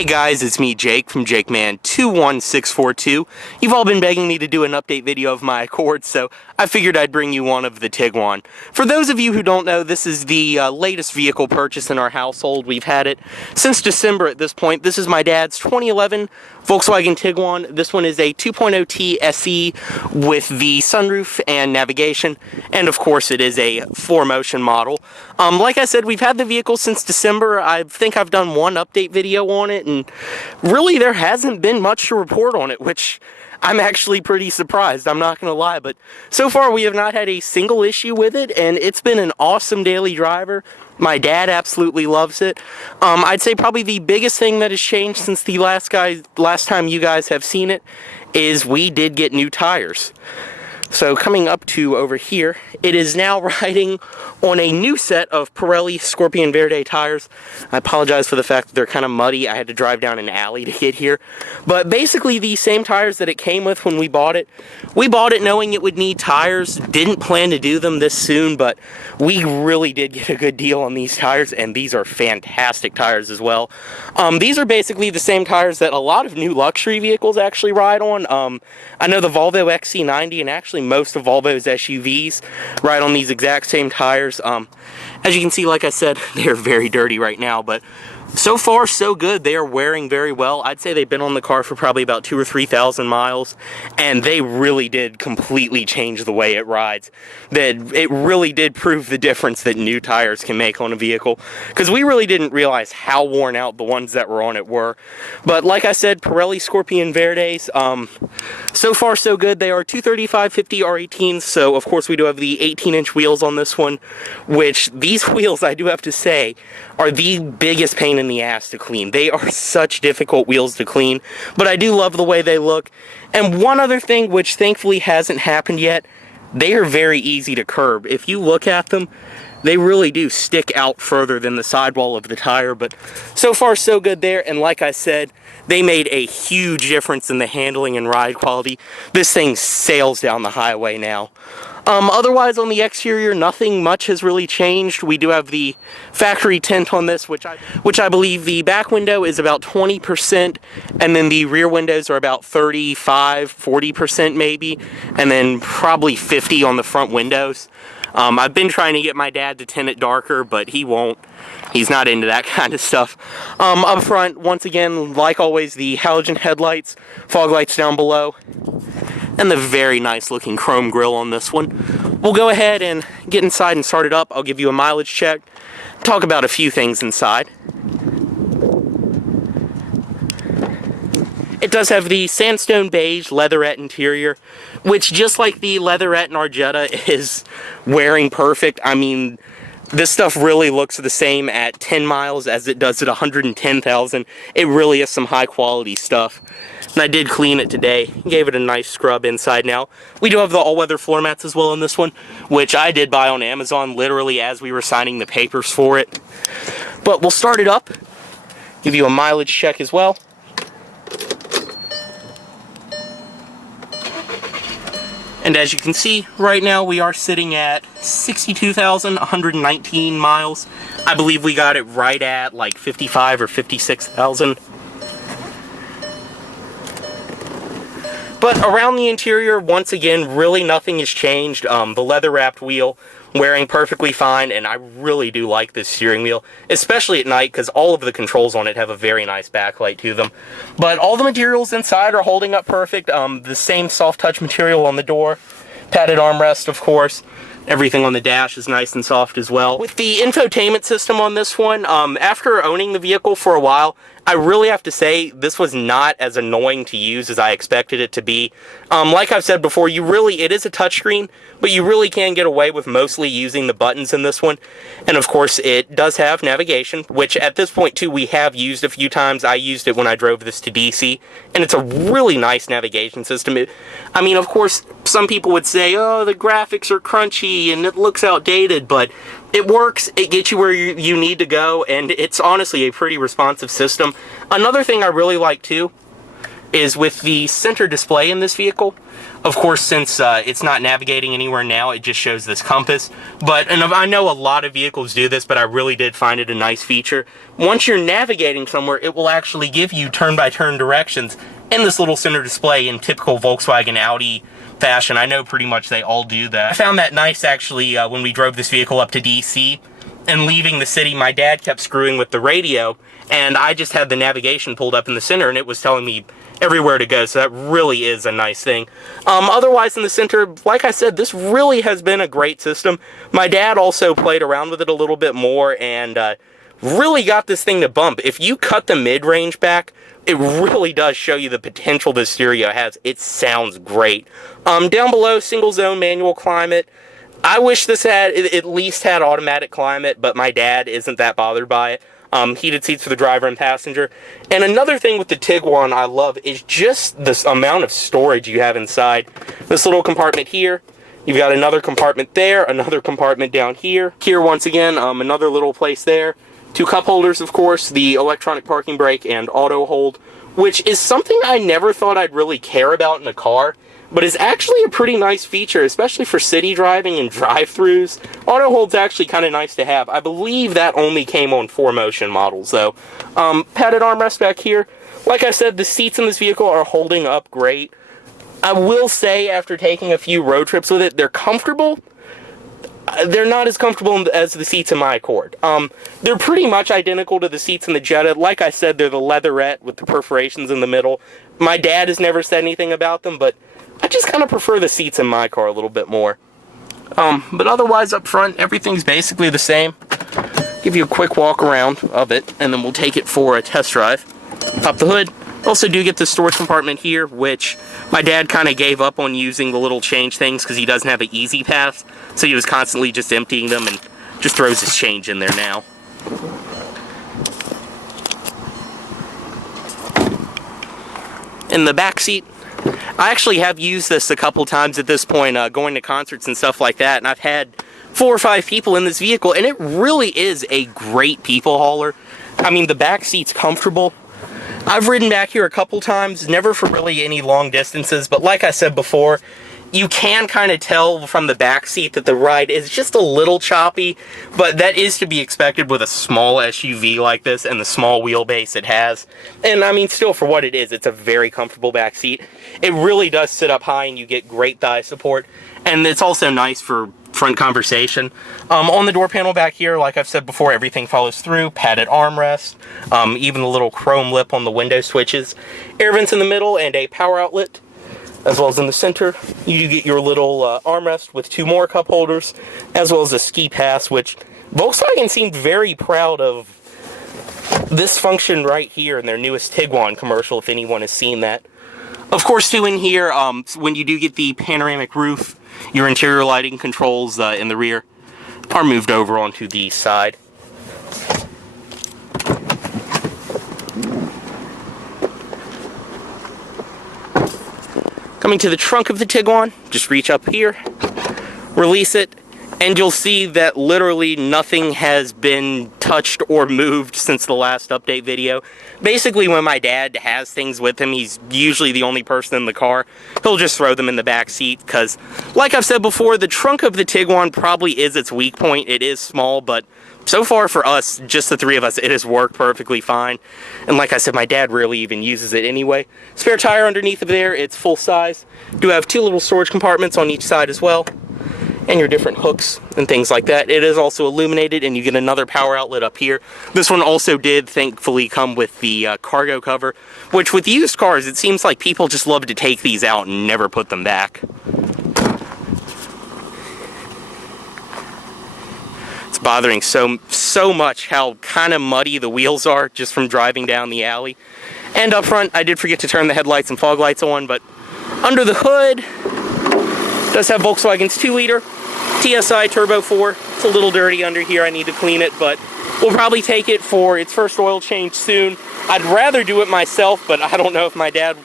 Hey guys, it's me Jake from JakeMan21642. You've all been begging me to do an update video of my Accord, so I figured I'd bring you one of the Tiguan. For those of you who don't know, this is the latest vehicle purchase in our household. We've had it since December at this point. This is my dad's 2011 Volkswagen Tiguan. This one is a 2.0T SE with the sunroof and navigation, and of course it is a 4Motion model. Like I said, we've had the vehicle since December. I think I've done one update video on it, and really there hasn't been much to report on it, which I'm actually pretty surprised, I'm not gonna lie. But so far we have not had a single issue with it, and it's been an awesome daily driver. My dad absolutely loves it. I'd say probably the biggest thing that has changed since the last time you guys have seen it is we did get new tires. So coming up to over here, it is now riding on a new set of Pirelli Scorpion Verde tires. I apologize for the fact that they're kind of muddy. I had to drive down an alley to get here. But basically the same tires that it came with when we bought it. We bought it knowing it would need tires. Didn't plan to do them this soon, but we really did get a good deal on these tires, and these are fantastic tires as well. These are basically the same tires that a lot of new luxury vehicles actually ride on. I know the Volvo XC90 and actually most of Volvo's SUVs ride on these exact same tires. As you can see, like I said, they're very dirty right now, but so far so good. They are wearing very well. I'd say they've been on the car for probably about 2,000 or 3,000 miles, and they really did completely change the way it rides. That it really did prove the difference that new tires can make on a vehicle, because we really didn't realize how worn out the ones that were on it were. But like I said, Pirelli Scorpion Verdes, so far so good. They are 235/50 R18s, so of course we do have the 18-inch wheels on this one, which these wheels, I do have to say, are the biggest pain in the ass to clean. They are such difficult wheels to clean, but I do love the way they look. And one other thing, which thankfully hasn't happened yet, they are very easy to curb. If you look at them, they really do stick out further than the sidewall of the tire, but so far so good there. And like I said, they made a huge difference in the handling and ride quality. This thing sails down the highway now. Otherwise, on the exterior, nothing much has really changed. We do have the factory tint on this, which I believe the back window is about 20%, and then the rear windows are about 35–40% maybe, and then probably 50 on the front windows. I've been trying to get my dad to tint it darker, but he won't. He's not into that kind of stuff. Up front, once again, like always, the halogen headlights, fog lights down below, and the very nice looking chrome grille on this one. We'll go ahead and get inside and start it up. I'll give you a mileage check, talk about a few things inside. It does have the sandstone beige leatherette interior, which, just like the leatherette in our Jetta, is wearing perfect. I mean, this stuff really looks the same at 10 miles as it does at 110,000. It really is some high quality stuff. And I did clean it today, gave it a nice scrub inside now. We do have the all-weather floor mats as well on this one, which I did buy on Amazon literally as we were signing the papers for it. But we'll start it up, give you a mileage check as well. And as you can see, right now we are sitting at 62,119 miles. I believe we got it right at like 55 or 56,000. But around the interior, once again, really nothing has changed. The leather-wrapped wheel wearing perfectly fine, and I really do like this steering wheel, especially at night, because all of the controls on it have a very nice backlight to them. But all the materials inside are holding up perfect. The same soft touch material on the door, padded armrest, of course. Everything on the dash is nice and soft as well. With the infotainment system on this one, after owning the vehicle for a while, I really have to say this was not as annoying to use as I expected it to be. Like I've said before, it is a touchscreen, but you really can get away with mostly using the buttons in this one. And of course, it does have navigation, which at this point too, we have used a few times. I used it when I drove this to DC, and it's a really nice navigation system. I mean, of course, some people would say, oh, the graphics are crunchy and it looks outdated, but it works, it gets you where you need to go, and it's honestly a pretty responsive system. Another thing I really like too is with the center display in this vehicle, Of course, since it's not navigating anywhere now, it just shows this compass. And I know a lot of vehicles do this, but I really did find it a nice feature. Once you're navigating somewhere, it will actually give you turn-by-turn directions in this little center display in typical Volkswagen Audi fashion. I know pretty much they all do that. I found that nice, actually, when we drove this vehicle up to DC. And leaving the city, my dad kept screwing with the radio, and I just had the navigation pulled up in the center, and it was telling me everywhere to go, so that really is a nice thing. Otherwise, in the center, like I said, this really has been a great system. My dad also played around with it a little bit more, and really got this thing to bump. If you cut the mid-range back, it really does show you the potential this stereo has. It sounds great. Down below, single zone manual climate. I wish this had at least had automatic climate, but my dad isn't that bothered by it. Heated seats for the driver and passenger. And another thing with the Tiguan I love is just this amount of storage you have inside. This little compartment here. You've got another compartment there, another compartment down here. Here, once again, another little place there. 2 cup holders, of course, the electronic parking brake and auto hold, which is something I never thought I'd really care about in a car, but is actually a pretty nice feature, especially for city driving and drive-thrus. Auto hold's actually kind of nice to have. I believe that only came on 4Motion models, though. Padded armrest back here. Like I said, the seats in this vehicle are holding up great. I will say, after taking a few road trips with it, they're comfortable. They're not as comfortable as the seats in my Accord. They're pretty much identical to the seats in the Jetta. Like I said, they're the leatherette with the perforations in the middle. My dad has never said anything about them, but I just kind of prefer the seats in my car a little bit more. But otherwise, up front, everything's basically the same. Give you a quick walk around of it, and then we'll take it for a test drive. Pop the hood. Also do get the storage compartment here, which my dad kind of gave up on using the little change things because he doesn't have an easy pass, so he was constantly just emptying them and just throws his change in there now. In the back seat, I actually have used this a couple times at this point, going to concerts and stuff like that, and I've had 4 or 5 people in this vehicle, and it really is a great people hauler. I mean, the back seat's comfortable. I've ridden back here a couple times, never for really any long distances, but like I said before, you can kind of tell from the back seat that the ride is just a little choppy, but that is to be expected with a small SUV like this and the small wheelbase it has. And I mean, still, for what it is, it's a very comfortable back seat. It really does sit up high and you get great thigh support, and it's also nice for front conversation. On the door panel back here, like I've said before, everything follows through. Padded armrest, even the little chrome lip on the window switches, air vents in the middle, and a power outlet. As well as in the center, you get your little armrest with 2 more cup holders, as well as a ski pass, which Volkswagen seemed very proud of this function right here in their newest Tiguan commercial, if anyone has seen that. Of course, too, in here, when you do get the panoramic roof, your interior lighting controls in the rear are moved over onto the side. Coming to the trunk of the Tiguan, just reach up here, release it, and you'll see that literally nothing has been touched or moved since the last update video. Basically, when my dad has things with him, he's usually the only person in the car. He'll just throw them in the back seat because, like I've said before, the trunk of the Tiguan probably is its weak point. It is small, but so far for us, just the 3 of us, it has worked perfectly fine. And like I said, my dad rarely even uses it anyway. Spare tire underneath of there, it's full size. Do have 2 little storage compartments on each side as well, and your different hooks and things like that. It is also illuminated, and you get another power outlet up here. This one also did thankfully come with the cargo cover, which with used cars, it seems like people just love to take these out and never put them back. It's bothering so much how kind of muddy the wheels are just from driving down the alley. And up front, I did forget to turn the headlights and fog lights on, but under the hood, does have Volkswagen's 2-liter TSI Turbo 4. It's a little dirty under here. I need to clean it, but we'll probably take it for its first oil change soon. I'd rather do it myself, but I don't know if my dad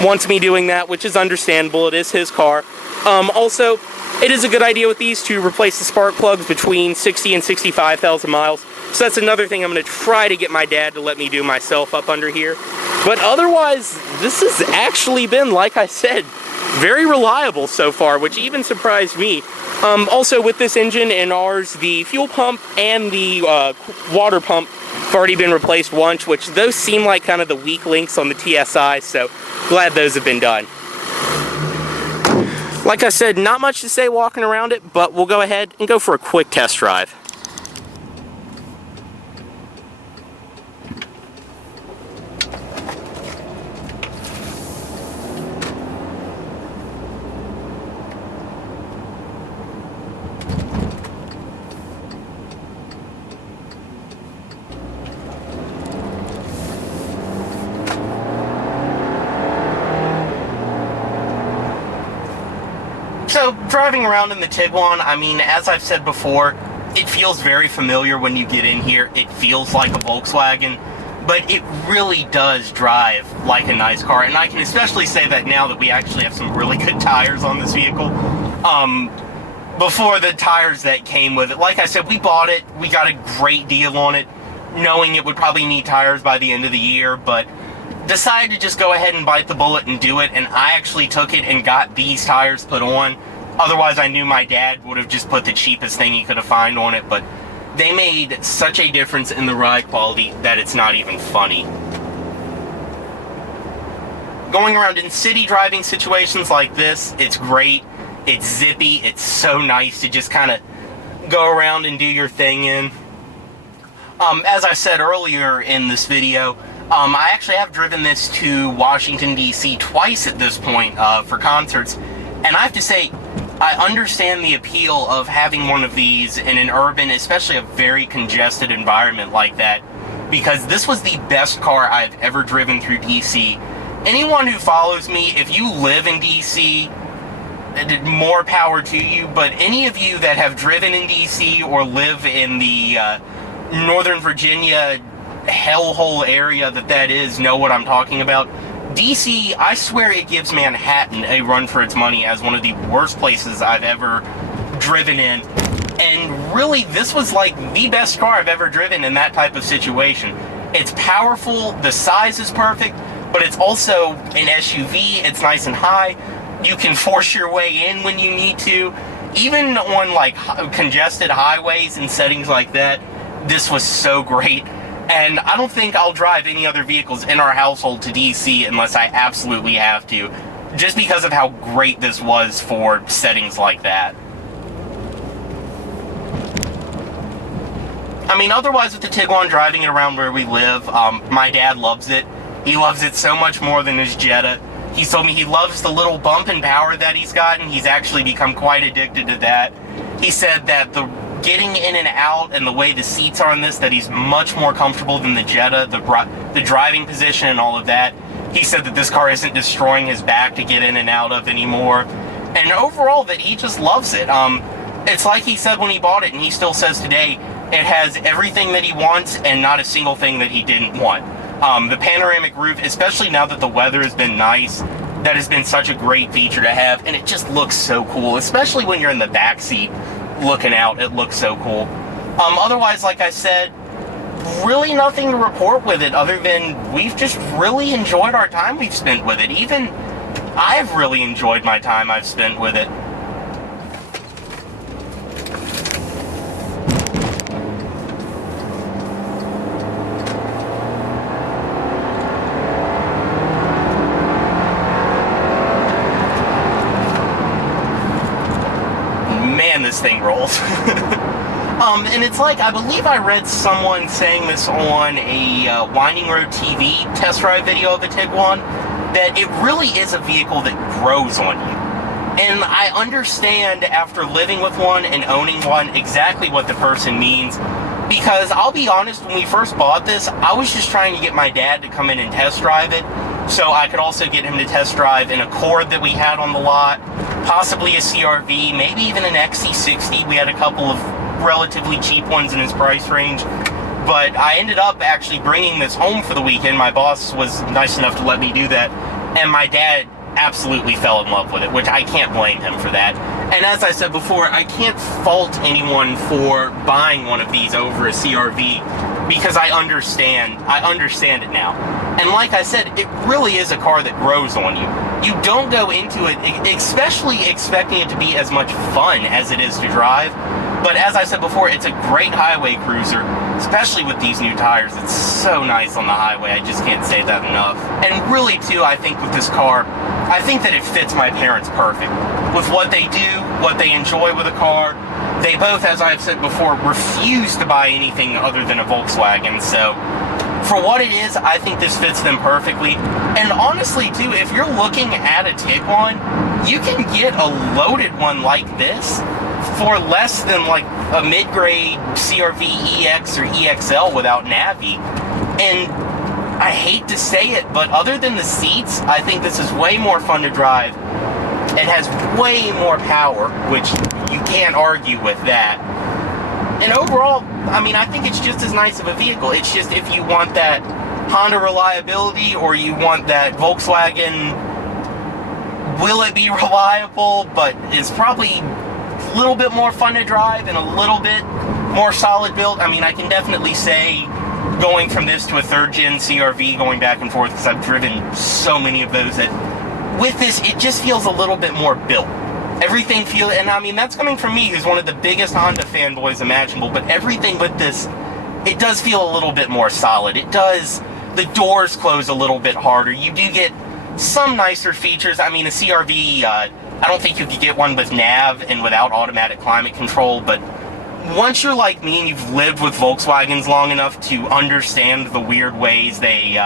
wants me doing that, which is understandable. It is his car. Also, it is a good idea with these to replace the spark plugs between 60 and 65,000 miles. So that's another thing I'm going to try to get my dad to let me do myself up under here. But otherwise, this has actually been, like I said, very reliable so far, which even surprised me. Also with this engine and ours, the fuel pump and the water pump have already been replaced once, which those seem like kind of the weak links on the TSI, so glad those have been done. Like I said, not much to say walking around it, but we'll go ahead and go for a quick test drive. So, driving around in the Tiguan, I mean, as I've said before, it feels very familiar when you get in here. It feels like a Volkswagen, but it really does drive like a nice car, and I can especially say that now that we actually have some really good tires on this vehicle. Before the tires that came with it, like I said, we bought it, we got a great deal on it, knowing it would probably need tires by the end of the year, but decided to just go ahead and bite the bullet and do it, and I actually took it and got these tires put on. Otherwise, I knew my dad would have just put the cheapest thing he could have found on it, but they made such a difference in the ride quality that it's not even funny. Going around in city driving situations like this, it's great, it's zippy, it's so nice to just kind of go around and do your thing in. As I said earlier in this video, I actually have driven this to Washington, D.C. twice at this point for concerts, and I have to say, I understand the appeal of having one of these in an urban, especially a very congested environment like that, because this was the best car I've ever driven through D.C. Anyone who follows me, if you live in D.C., more power to you, but any of you that have driven in D.C. or live in the Northern Virginia hellhole area that is know what I'm talking about. DC, I swear it gives Manhattan a run for its money as one of the worst places I've ever driven in. And really, this was like the best car I've ever driven in that type of situation. It's powerful, the size is perfect, but it's also an SUV, it's nice and high. You can force your way in when you need to. Even on like congested highways and settings like that, this was so great. And I don't think I'll drive any other vehicles in our household to DC unless I absolutely have to, just because of how great this was for settings like that. I mean, otherwise with the Tiguan, driving it around where we live, my dad loves it. He loves it so much more than his Jetta. He's told me he loves the little bump in power that he's gotten. He's actually become quite addicted to that. He said that the getting in and out and the way the seats are on this, that he's much more comfortable than the Jetta, the driving position and all of that. He said that this car isn't destroying his back to get in and out of anymore. And overall, that he just loves it. It's like he said when he bought it, and he still says today, it has everything that he wants and not a single thing that he didn't want. The panoramic roof, especially now that the weather has been nice, that has been such a great feature to have, and it just looks so cool, especially when you're in the back seat looking out. It looks so cool. Otherwise, like I said, really nothing to report with it other than we've just really enjoyed our time we've spent with it. Even I've really enjoyed my time I've spent with it. This thing rolls. And it's like, I believe I read someone saying this on a Winding Road TV test drive video of the Tiguan, that it really is a vehicle that grows on you. And I understand, after living with one and owning one, exactly what the person means. Because I'll be honest, when we first bought this, I was just trying to get my dad to come in and test drive it, so I could also get him to test drive an Accord that we had on the lot, possibly a CR-V, maybe even an XC60. We had a couple of relatively cheap ones in his price range. But I ended up actually bringing this home for the weekend. My boss was nice enough to let me do that, and my dad absolutely fell in love with it, which I can't blame him for that. And as I said before, I can't fault anyone for buying one of these over a CR-V, because I understand it now. And like I said, it really is a car that grows on you. you don't go into it especially expecting it to be as much fun as it is to drive. But as I said before, it's a great highway cruiser, especially with these new tires. It's so nice on the highway, I just can't say that enough. And really too, I think with this car, I think that it fits my parents perfect. With what they do, what they enjoy with a car, they both, as I've said before, refuse to buy anything other than a Volkswagen. So for what it is, I think this fits them perfectly. And honestly too, if you're looking at a Tiguan, you can get a loaded one like this for less than like a mid-grade CR-V EX or EXL without Navi. And I hate to say it, but other than the seats, I think this is way more fun to drive. It has way more power, which you can't argue with that. And overall, I mean, I think it's just as nice of a vehicle. It's just if you want that Honda reliability or you want that Volkswagen, will it be reliable, but it's probably a little bit more fun to drive and a little bit more solid build. I mean, I can definitely say going from this to a third-gen CR-V, going back and forth, because I've driven so many of those, that with this, it just feels a little bit more built. Everything feels, and I mean, that's coming from me, who's one of the biggest Honda fanboys imaginable, but everything with this, it does feel a little bit more solid. It does, the doors close a little bit harder. You do get some nicer features. I mean, a CR-V, I don't think you could get one with nav and without automatic climate control, but once you're like me and you've lived with Volkswagens long enough to understand the weird ways they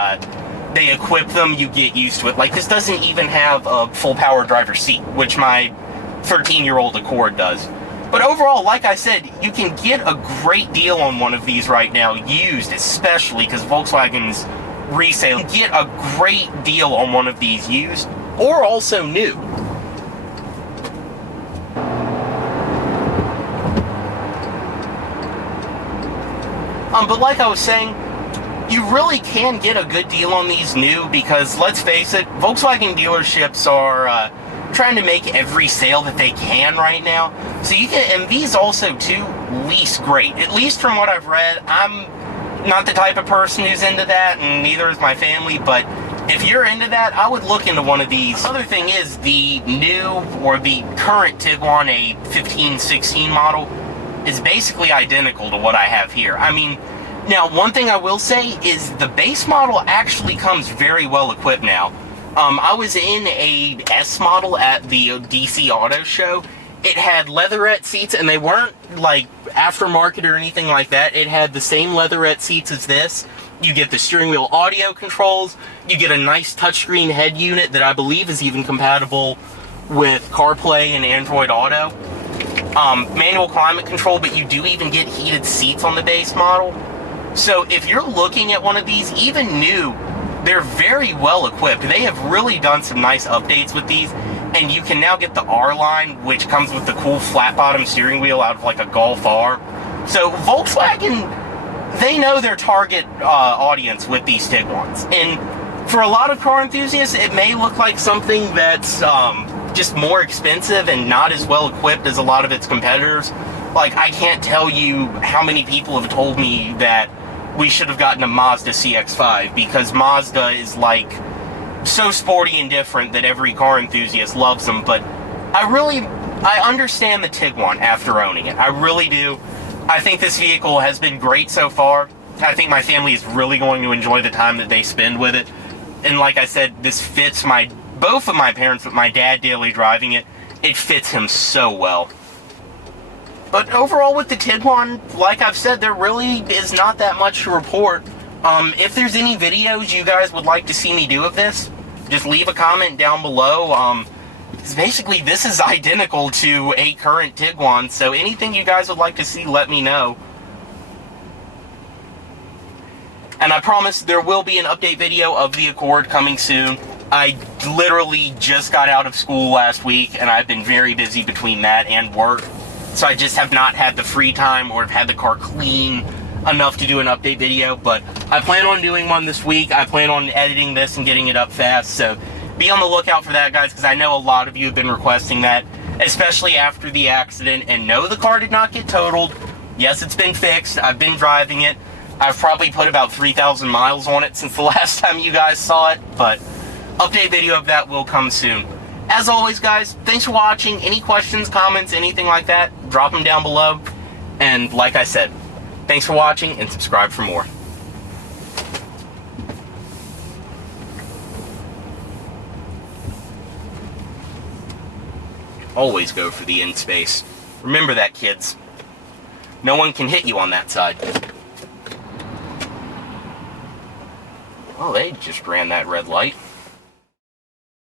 equip them, you get used to it. Like, this doesn't even have a full power driver's seat, which my 13-year-old Accord does. But overall, like I said, you can get a great deal on one of these right now, used especially, because Volkswagen's resale. You can get a great deal on one of these used, or also new. But like I was saying, you really can get a good deal on these new, because let's face it, Volkswagen dealerships are trying to make every sale that they can right now. So you can, and these also too, lease great. At least from what I've read, I'm not the type of person who's into that, and neither is my family, but if you're into that, I would look into one of these. Another thing is the new, or the current Tiguan, a 15-16 model, is basically identical to what I have here. I mean, now one thing I will say is the base model actually comes very well equipped now. I was in a S model at the DC Auto Show. It had leatherette seats, and they weren't like aftermarket or anything like that. It had the same leatherette seats as this. You get the steering wheel audio controls. You get a nice touchscreen head unit that I believe is even compatible with CarPlay and Android Auto. Manual climate control, but you do even get heated seats on the base model. So if you're looking at one of these, even new, they're very well equipped. They have really done some nice updates with these, and you can now get the R line, which comes with the cool flat bottom steering wheel out of like a Golf R. So Volkswagen, they know their target audience with these Tiguans. And for a lot of car enthusiasts, it may look like something that's just more expensive and not as well equipped as a lot of its competitors. Like, I can't tell you how many people have told me that we should have gotten a Mazda CX-5, because Mazda is like so sporty and different that every car enthusiast loves them. But I understand the Tiguan after owning it. I really do. I think this vehicle has been great so far. I think my family is really going to enjoy the time that they spend with it. And like I said, this fits both of my parents, with my dad daily driving it. It fits him so well. But overall with the Tiguan, like I've said, there really is not that much to report. If there's any videos you guys would like to see me do of this, just leave a comment down below. Basically, this is identical to a current Tiguan, so anything you guys would like to see, let me know. And I promise there will be an update video of the Accord coming soon. I literally just got out of school last week, and I've been very busy between that and work. So I just have not had the free time or have had the car clean enough to do an update video. But I plan on doing one this week. I plan on editing this and getting it up fast. So be on the lookout for that, guys, because I know a lot of you have been requesting that, especially after the accident. And no, the car did not get totaled. Yes, it's been fixed. I've been driving it. I've probably put about 3,000 miles on it since the last time you guys saw it. But Update video of that will come soon. As always, guys, thanks for watching. Any questions, comments, anything like that, drop them down below. And like I said, thanks for watching, and subscribe for more. Always go for the in space. Remember that, kids. No one can hit you on that side. Oh, they just ran that red light.